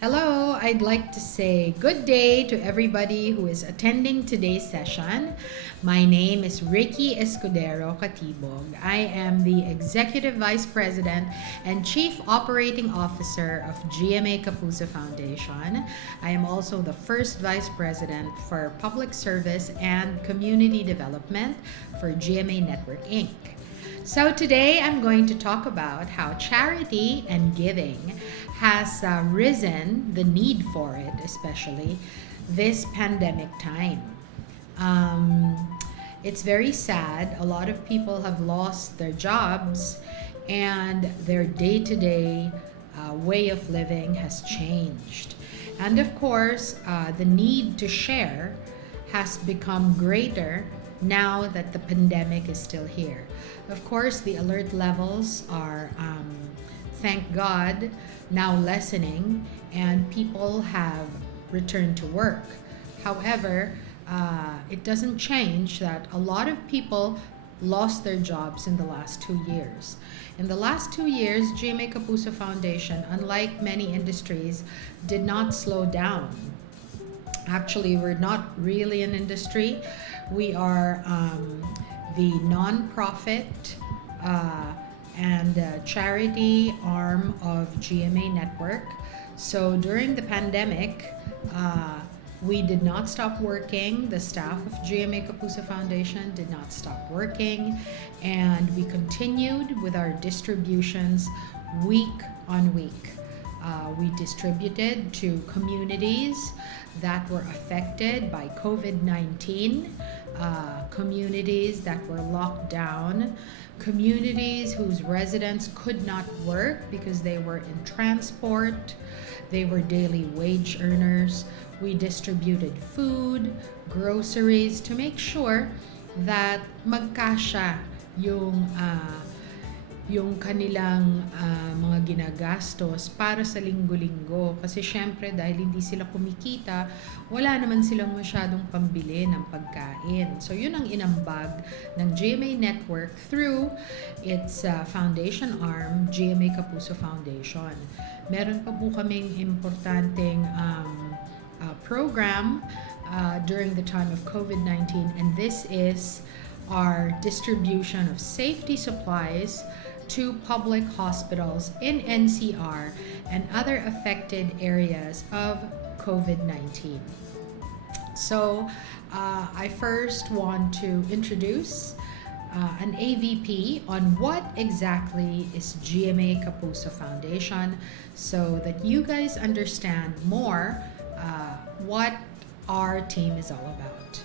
Hello, I'd like to say good day to everybody who is attending today's session. My name is Rikki Escudero-Catibog. I am the Executive Vice President and Chief Operating Officer of GMA Kapuso Foundation. I am also the first Vice President for Public Service and Community Development for GMA Network Inc. So today I'm going to talk about how charity and giving has risen, the need for it especially, this pandemic time. It's very sad. A lot of people have lost their jobs and their day-to-day way of living has changed. And of course, the need to share has become greater now that the pandemic is still here. Of course, the alert levels are, thank God, now lessening and people have returned to work. However, it doesn't change that a lot of people lost their jobs in the last 2 years. In the last 2 years, GMA Kapuso Foundation, unlike many industries, did not slow down. Actually, we're not really an industry. We are the non-profit and charity arm of GMA Network. So during the pandemic, we did not stop working. The staff of GMA Kapuso Foundation did not stop working, and we continued with our distributions week on week. We distributed to communities that were affected by COVID-19, communities that were locked down, communities whose residents could not work because they were in transport, they were daily wage earners. We distributed food, groceries to make sure that magkasya yung kanilang mga ginagastos para sa linggo-linggo. Kasi syempre dahil hindi sila kumikita, wala naman silang masyadong pambili ng pagkain. So yun ang inambag ng GMA Network through its foundation arm, GMA Kapuso Foundation. Meron pa po kaming importanteng program during the time of COVID-19, and this is our distribution of safety supplies to public hospitals in NCR and other affected areas of COVID-19. So I first want to introduce an AVP on what exactly is GMA Kapuso Foundation so that you guys understand more what our team is all about.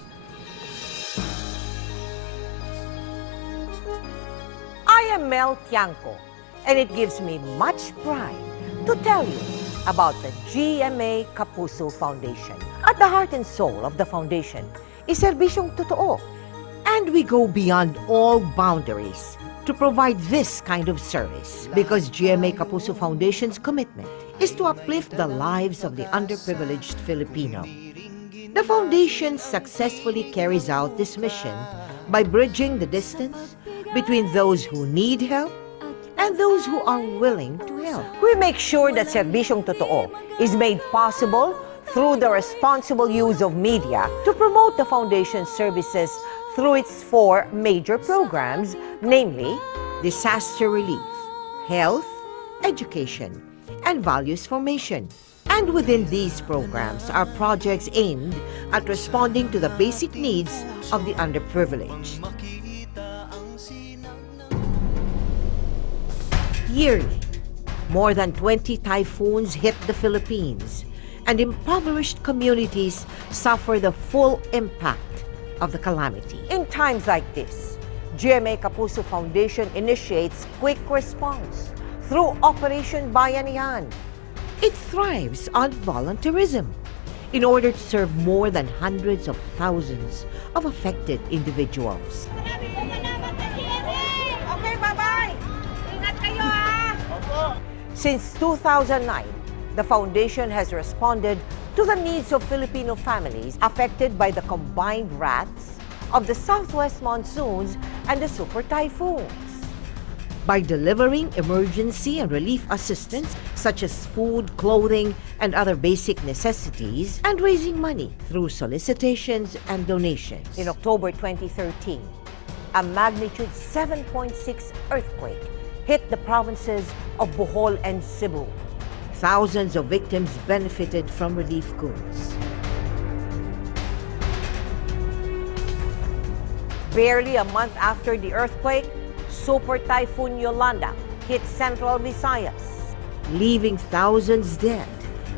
I am Mel Tiangco, and it gives me much pride to tell you about the GMA Kapuso Foundation. At the heart and soul of the foundation is serbisyong totoo, and we go beyond all boundaries to provide this kind of service because GMA Kapuso Foundation's commitment is to uplift the lives of the underprivileged Filipino. The foundation successfully carries out this mission by bridging the distance between those who need help and those who are willing to help. We make sure that serbisyong totoo is made possible through the responsible use of media to promote the foundation's services through its 4 major programs, namely disaster relief, health, education, and values formation. And within these programs are projects aimed at responding to the basic needs of the underprivileged. Yearly, more than 20 typhoons hit the Philippines, and impoverished communities suffer the full impact of the calamity. In times like this, GMA Kapuso Foundation initiates quick response through Operation Bayanihan. It thrives on volunteerism in order to serve more than hundreds of thousands of affected individuals. Okay, bye-bye! Ingat kayo, ha! Since 2009, the foundation has responded to the needs of Filipino families affected by the combined wraths of the southwest monsoons and the super typhoons. by delivering emergency and relief assistance such as food, clothing, and other basic necessities, and raising money through solicitations and donations. In October 2013, a magnitude 7.6 earthquake hit the provinces of Bohol and Cebu. Thousands of victims benefited from relief goods. Barely a month after the earthquake, Super Typhoon Yolanda hit central Visayas, leaving thousands dead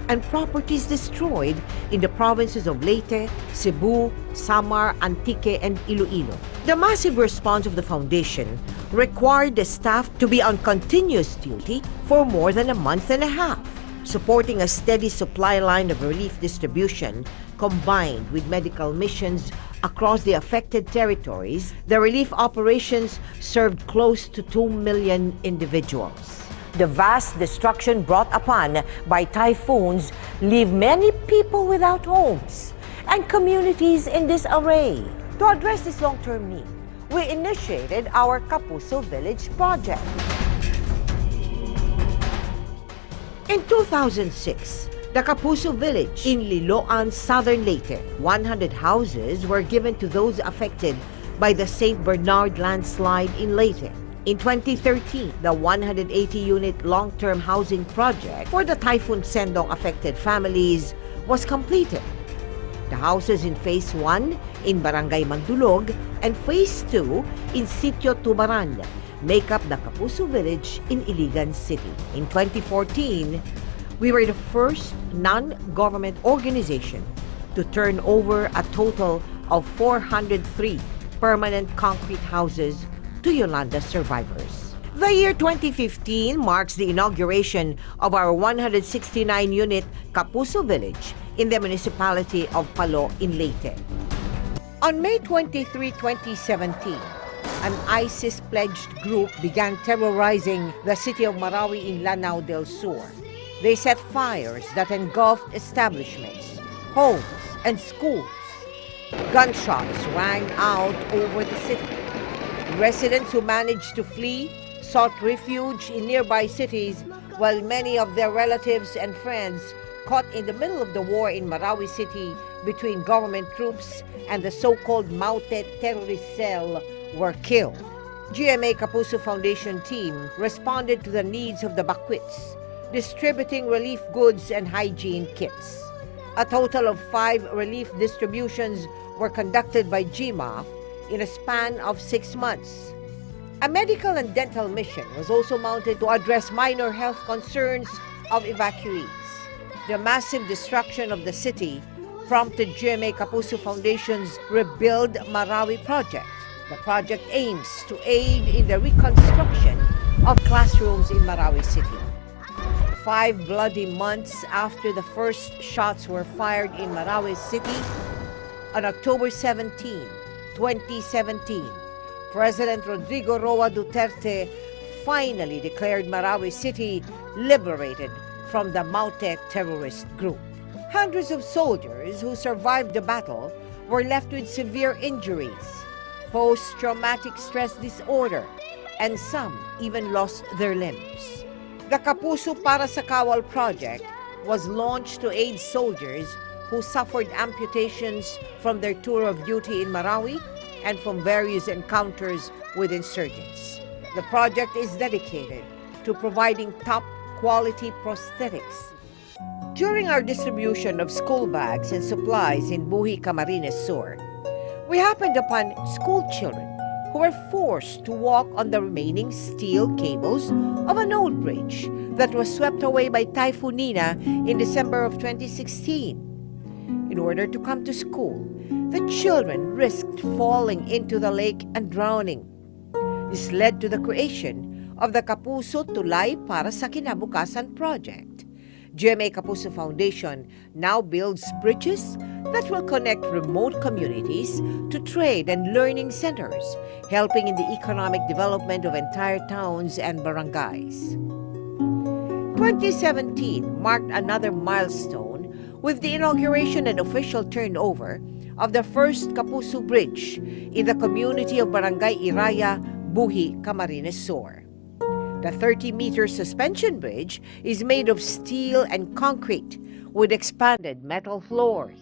and properties destroyed in the provinces of Leyte, Cebu, Samar, Antique, and Iloilo. The massive response of the foundation required the staff to be on continuous duty for more than a month and a half, supporting a steady supply line of relief distribution combined with medical missions across the affected territories. The relief operations served close to 2 million individuals. The vast destruction brought upon by typhoons leave many people without homes and communities in disarray. To address this long-term need, we initiated our Kapuso Village project. In 2006, the Kapuso Village in Liloan, Southern Leyte, 100 houses were given to those affected by the St. Bernard landslide in Leyte. In 2013, the 180-unit long-term housing project for the Typhoon Sendong affected families was completed. The houses in Phase 1 in Barangay Mandulog and Phase 2 in Sitio Tubaran make up the Kapuso Village in Iligan City. In 2014, we were the first non-government organization to turn over a total of 403 permanent concrete houses to Yolanda survivors. The year 2015 marks the inauguration of our 169-unit Kapuso Village in the municipality of Palo in Leyte. On May 23, 2017, an ISIS-pledged group began terrorizing the city of Marawi in Lanao del Sur. They set fires that engulfed establishments, homes, and schools. Gunshots rang out over the city. Residents who managed to flee sought refuge in nearby cities, while many of their relatives and friends caught in the middle of the war in Marawi City between government troops and the so-called Maute terrorist cell were killed. GMA Kapuso Foundation team responded to the needs of the Bakwits, distributing relief goods and hygiene kits. A total of 5 relief distributions were conducted by GMA in a span of 6 months. A medical and dental mission was also mounted to address minor health concerns of evacuees. The massive destruction of the city prompted GMA Kapuso Foundation's Rebuild Marawi project. The project aims to aid in the reconstruction of classrooms in Marawi City. 5 bloody months after the first shots were fired in Marawi City, on October 17, 2017, President Rodrigo Roa Duterte finally declared Marawi City liberated from the Maute terrorist group. Hundreds of soldiers who survived the battle were left with severe injuries, post-traumatic stress disorder, and some even lost their limbs. The Kapuso Para sa Kawal project was launched to aid soldiers who suffered amputations from their tour of duty in Marawi and from various encounters with insurgents. The project is dedicated to providing top-quality prosthetics. During our distribution of school bags and supplies in Buhi, Camarines Sur, we happened upon school children who were forced to walk on the remaining steel cables of an old bridge that was swept away by Typhoon Nina in December of 2016. In order to come to school, the children risked falling into the lake and drowning. This led to the creation of the Kapuso Tulay Para sa Kinabukasan project. GMA Kapuso Foundation now builds bridges that will connect remote communities to trade and learning centers, helping in the economic development of entire towns and barangays. 2017 marked another milestone with the inauguration and official turnover of the first Kapuso Bridge in the community of Barangay Iraya, Buhi, Camarines Sur. The 30-meter suspension bridge is made of steel and concrete with expanded metal floors.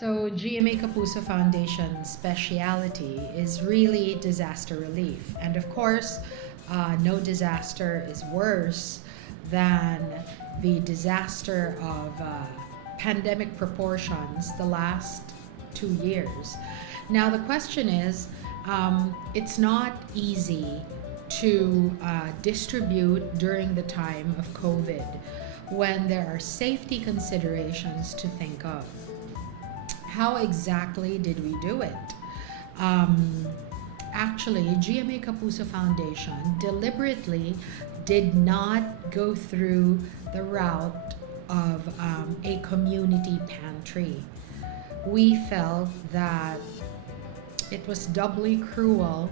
So, GMA Kapuso Foundation's speciality is really disaster relief. And of course, no disaster is worse than the disaster of pandemic proportions the last 2 years. Now, the question is, it's not easy to distribute during the time of COVID when there are safety considerations to think of. How exactly did we do it? Actually, GMA Kapuso Foundation deliberately did not go through the route of a community pantry. We felt that it was doubly cruel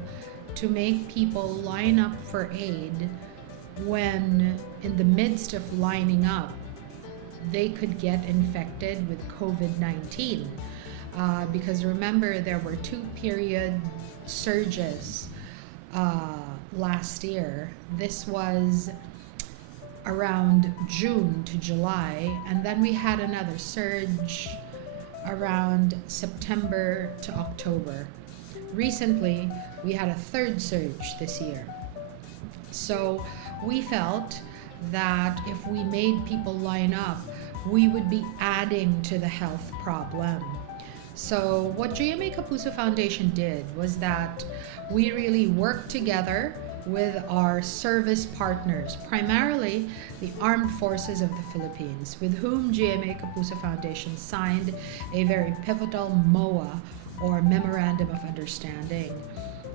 to make people line up for aid when, in the midst of lining up, they could get infected with COVID-19. Because remember, there were 2 period surges last year. This was around June to July, and then we had another surge around September to October. Recently, we had a third surge this year. So we felt that if we made people line up, we would be adding to the health problem. So what GMA Kapuso Foundation did was that we really worked together with our service partners, primarily the Armed Forces of the Philippines, with whom GMA Kapuso Foundation signed a very pivotal MOA, or Memorandum of Understanding,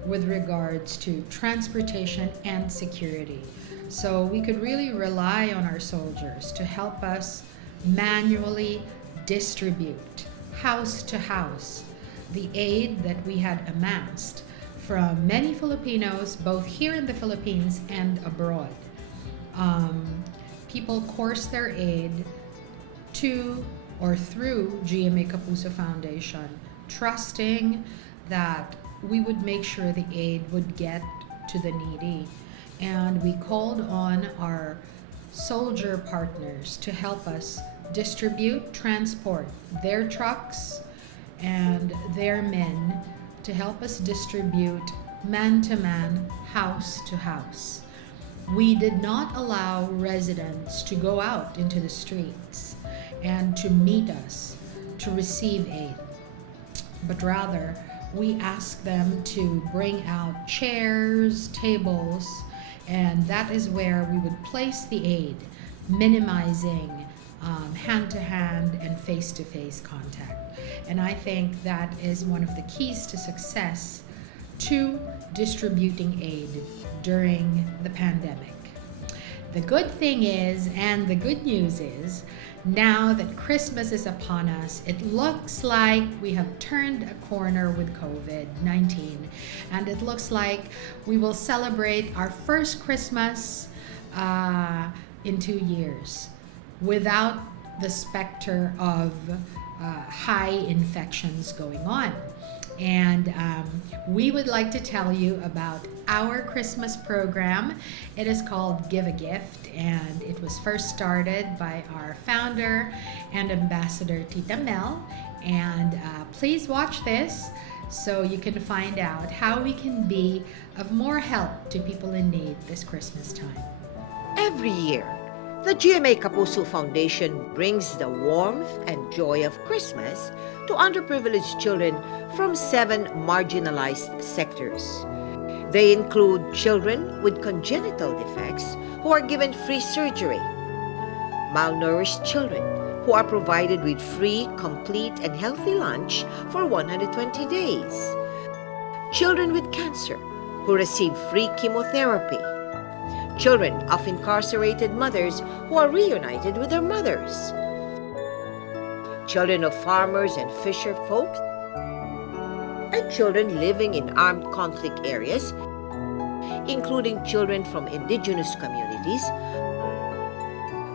with regards to transportation and security. So we could really rely on our soldiers to help us manually distribute, house to house, the aid that we had amassed from many Filipinos, both here in the Philippines and abroad. People course their aid to or through GMA Kapuso Foundation, trusting that we would make sure the aid would get to the needy. And we called on our soldier partners to help us distribute, transport their trucks and their men to help us distribute man to man, house to house. We did not allow residents to go out into the streets and to meet us to receive aid, but rather we asked them to bring out chairs, tables, and that is where we would place the aid, minimizing hand-to-hand and face-to-face contact. And I think that is one of the keys to success to distributing aid during the pandemic. The good thing is, and the good news is, now that Christmas is upon us, it looks like we have turned a corner with COVID-19, and it looks like we will celebrate our first Christmas in 2 years without the specter of high infections going on. And we would like to tell you about our Christmas program. It is called Give a Gift, and it was first started by our founder and ambassador, Tita Mel. And please watch this so you can find out how we can be of more help to people in need this Christmas time. Every year, the GMA Kapuso Foundation brings the warmth and joy of Christmas to underprivileged children from 7 marginalized sectors. They include children with congenital defects who are given free surgery, malnourished children who are provided with free, complete, and healthy lunch for 120 days, children with cancer who receive free chemotherapy, children of incarcerated mothers who are reunited with their mothers, children of farmers and fisher folks, and children living in armed conflict areas, including children from indigenous communities.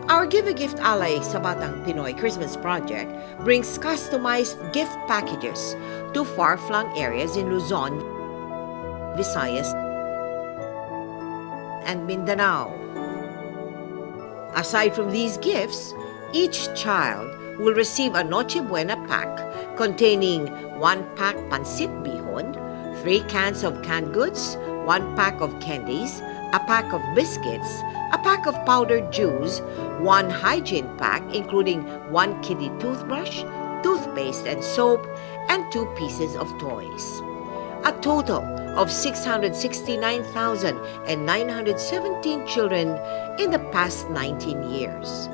Our Give a Gift Ally sa Batang Pinoy Christmas Project brings customized gift packages to far-flung areas in Luzon, Visayas, and Mindanao. Aside from these gifts, each child will receive a Noche Buena pack containing 1 pack pancit bihon, 3 cans of canned goods, 1 pack of candies, a pack of biscuits, a pack of powdered juice, 1 hygiene pack including 1 kiddie toothbrush, toothpaste and soap, and 2 pieces of toys. A total of 669,917 children in the past 19 years.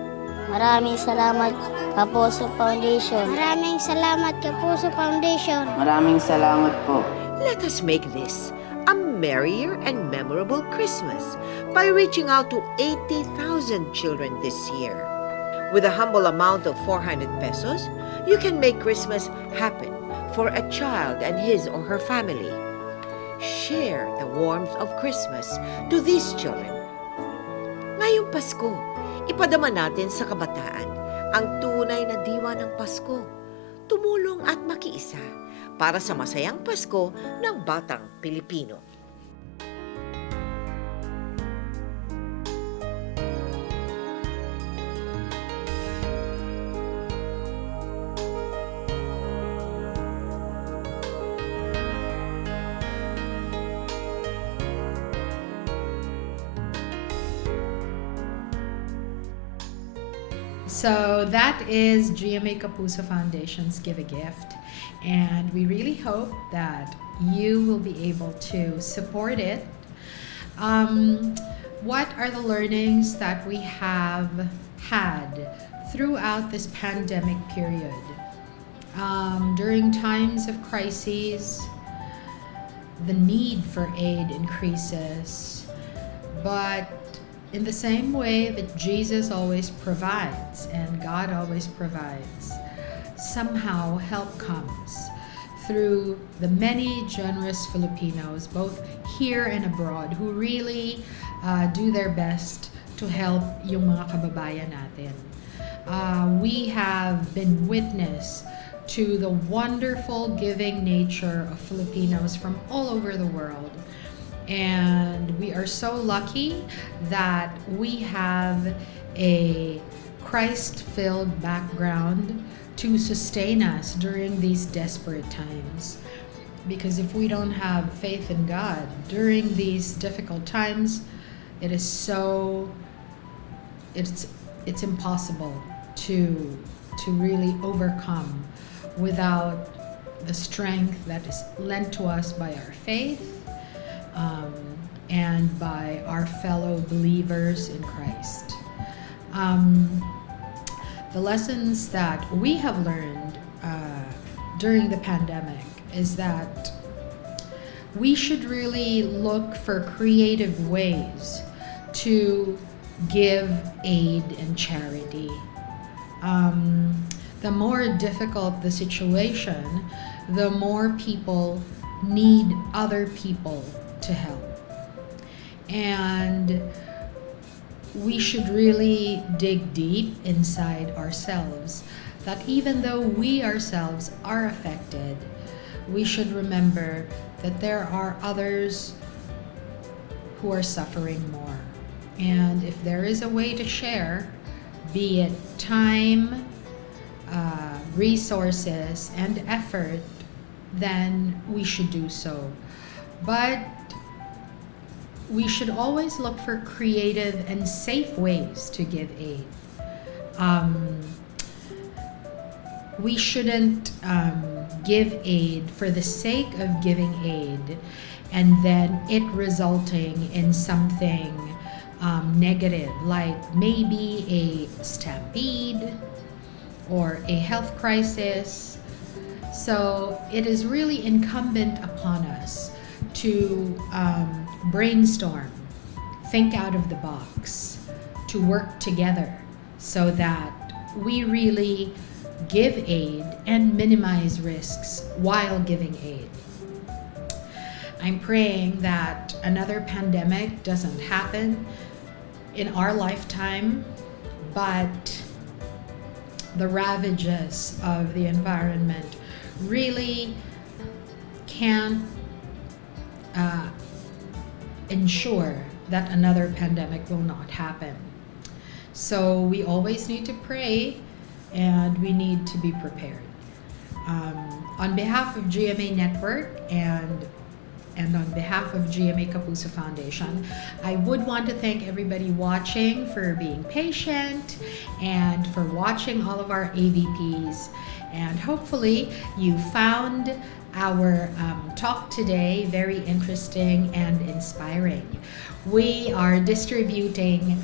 Maraming salamat, Kapuso Foundation. Maraming salamat, Kapuso Foundation. Maraming salamat po. Let us make this a merrier and memorable Christmas by reaching out to 80,000 children this year. With a humble amount of 400 pesos, you can make Christmas happen for a child and his or her family. Share the warmth of Christmas to these children. Ngayong Pasko, ipadama natin sa kabataan ang tunay na diwa ng Pasko. Tumulong at makiisa para sa masayang Pasko ng batang Pilipino. So that is GMA Kapuso Foundation's Give a Gift, and we really hope that you will be able to support it. What are the learnings that we have had throughout this pandemic period? During times of crises, the need for aid increases, but in the same way that Jesus always provides and God always provides, somehow help comes through the many generous Filipinos, both here and abroad, who really do their best to help yung mga kababayan natin. We have been witness to the wonderful giving nature of Filipinos from all over the world. And we are so lucky that we have a Christ-filled background to sustain us during these desperate times. Because if we don't have faith in God during these difficult times, it's impossible to really overcome without the strength that is lent to us by our faith and by our fellow believers in Christ. The lessons that we have learned during the pandemic is that we should really look for creative ways to give aid and charity. The more difficult the situation, the more people need other people to help. And we should really dig deep inside ourselves, that even though we ourselves are affected, we should remember that there are others who are suffering more. And if there is a way to share, be it time, resources, and effort, then we should do so. But we should always look for creative and safe ways to give aid. We shouldn't give aid for the sake of giving aid and then it resulting in something negative, like maybe a stampede or a health crisis. So it is really incumbent upon us to brainstorm, think out of the box, to work together so that we really give aid and minimize risks while giving aid. I'm praying that another pandemic doesn't happen in our lifetime, but the ravages of the environment really can't ensure that another pandemic will not happen. So we always need to pray and we need to be prepared. On behalf of GMA Network and on behalf of GMA Kapuso Foundation, I would want to thank everybody watching for being patient and for watching all of our AVPs. And hopefully you found our talk today very interesting and inspiring. We are distributing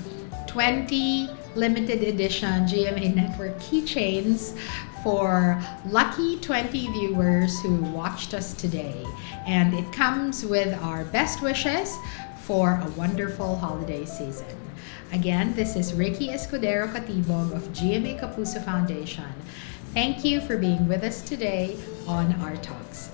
20 limited edition GMA Network keychains for lucky 20 viewers who watched us today. And it comes with our best wishes for a wonderful holiday season. Again, this is Rikki Escudero-Catibog of GMA Kapuso Foundation. Thank you for being with us today on our talks.